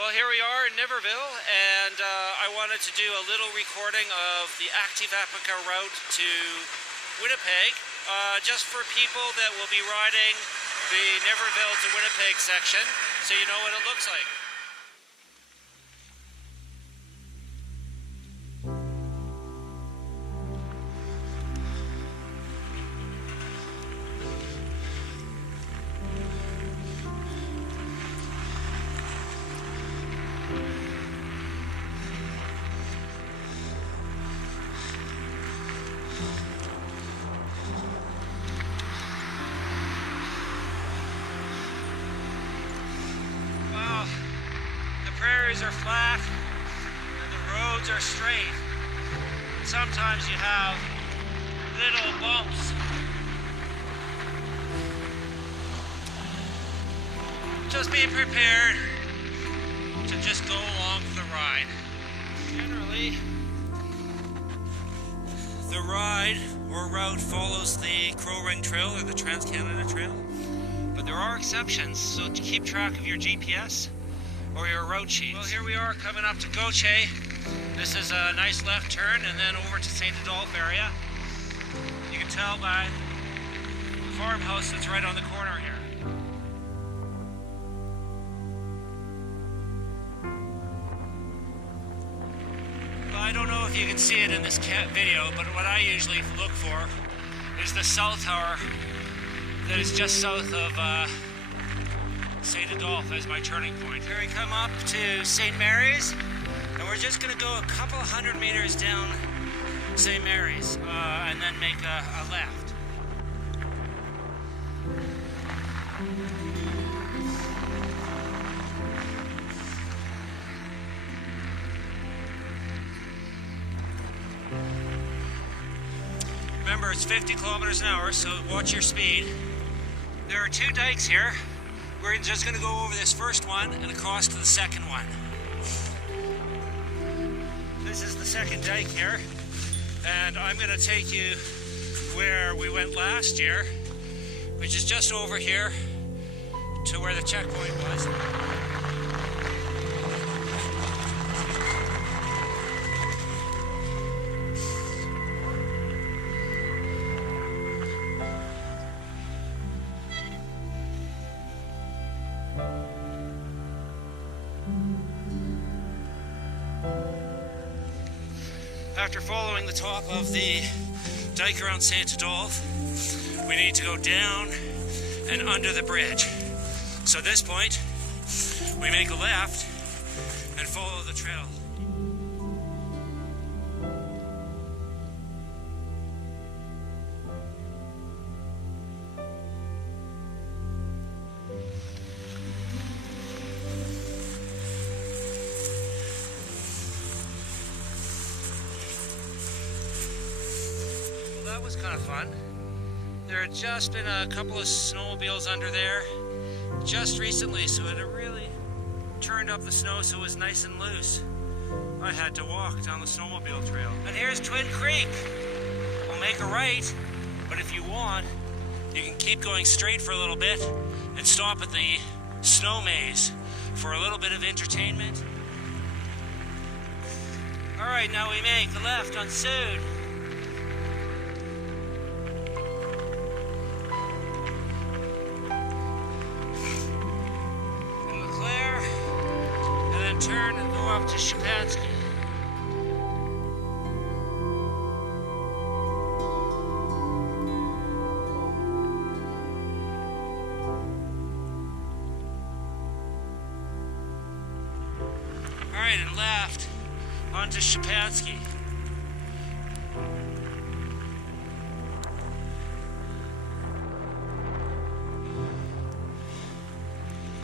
Well, here we are in Niverville, and I wanted to do a little recording of the Actif Epica route to Winnipeg, just for people that will be riding the Niverville to Winnipeg section, so you know what it looks like. The prairies are flat and the roads are straight. Sometimes you have little bumps. Just be prepared to just go along for the ride. Generally, the ride or route follows the Crow Ring Trail or the Trans-Canada Trail, but there are exceptions, so to keep track of your GPS or your route sheets. Well, here we are coming up to Gauthier. This is a nice left turn and then over to St. Adolphe area. You can tell by the farmhouse that's right on the corner here. Well, I don't know if you can see it in this video, but what I usually look for is the cell tower that is just south of St. Adolphe as my turning point. Here we come up to St. Mary's, and we're just going to go a couple hundred meters down St. Mary's and then make a left. Remember, it's 50 kilometers an hour, so watch your speed. There are two dikes here. We're just going to go over this first one and across to the second one. This is the second dike here, and I'm going to take you where we went last year, which is just over here to where the checkpoint was. After following the top of the dike around St. Adolphe, we need to go down and under the bridge. So at this point, we make a left and follow the trail. That was kind of fun. There had just been a couple of snowmobiles under there just recently, so it had really turned up the snow so it was nice and loose. I had to walk down the snowmobile trail. And here's Twin Creek. We'll make a right, but if you want, you can keep going straight for a little bit and stop at the snow maze for a little bit of entertainment. Alright, now we make the left on Sood. Turn and go up to Shapansky. Alright, and left onto Shapansky.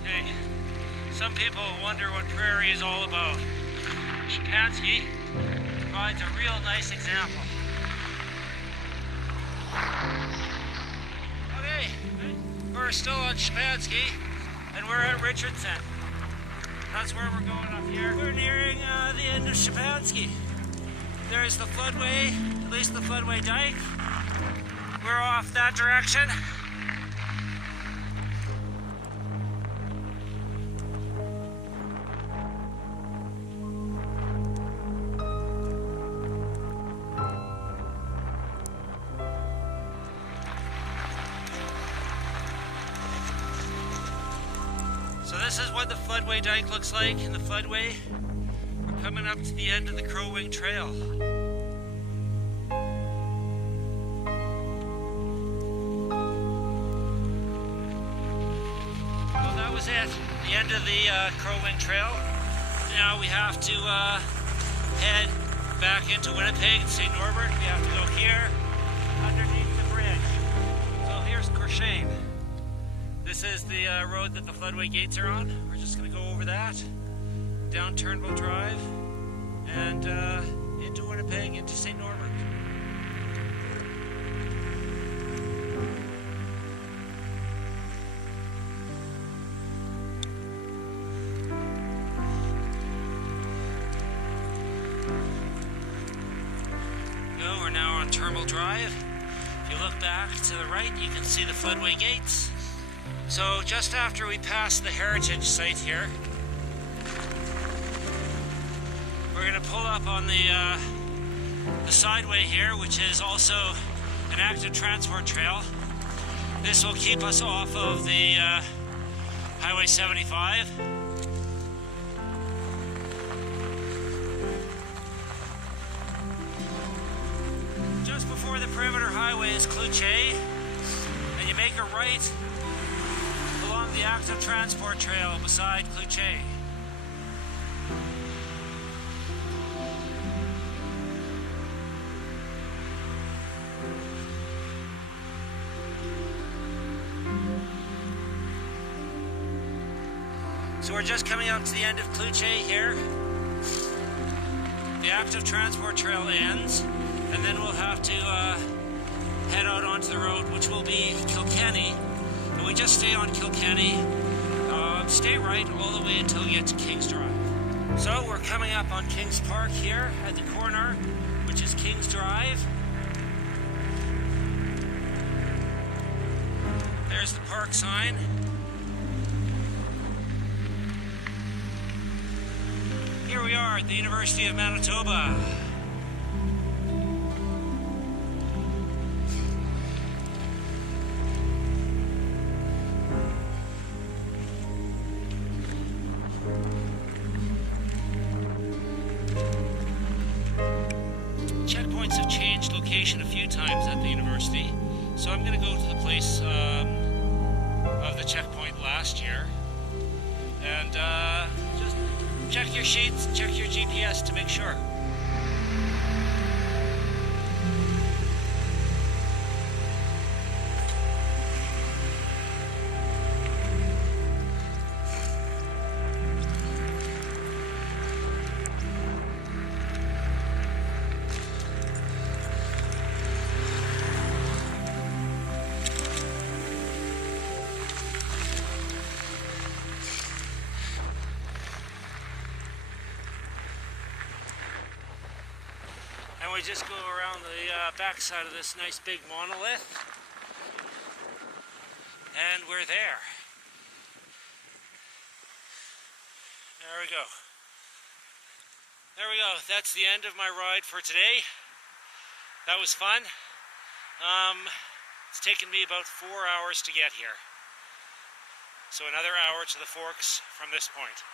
Hey. Some people wonder what prairie is all about. Shapansky provides a real nice example. Okay, we're still on Shapansky, and we're at Richardson. That's where we're going up here. We're nearing the end of Shapansky. There's the Floodway, at least the Floodway dike. We're off that direction. this is what the Floodway dike looks like in the Floodway. We're coming up to the end of the Crow Wing Trail. Well, that was it. The end of the Crow Wing Trail. Now we have to head back into Winnipeg and St. Norbert. We have to go here underneath the bridge. So here's Corshane. This is the road that the Floodway gates are on. We're just going to go over that, down Turnbull Drive, and into Winnipeg, into St. Norbert. We're now on Turnbull Drive. If you look back to the right, you can see the Floodway gates. So just after we pass the heritage site here, we're going to pull up on the sideway here, which is also an active transport trail. This will keep us off of the Highway 75. Just before the perimeter highway is Cloutier, and you make a right along the active transport trail beside Cloutier. So we're just coming up to the end of Cloutier here. The active transport trail ends, and then we'll have to head out onto the road, which will be Kilkenny. And we just stay on Kilkenny, stay right all the way until we get to King's Drive. So we're coming up on King's Park here at the corner, which is King's Drive. There's the park sign. Here we are at the University of Manitoba. Checkpoints have changed location a few times at the university, so I'm going to go to the place of the checkpoint last year and just check your sheets, check your GPS to make sure. And we just go around the back side of this nice big monolith, and we're there. There we go. There we go. That's the end of my ride for today. That was fun. It's taken me about 4 hours to get here. So another hour to the Forks from this point.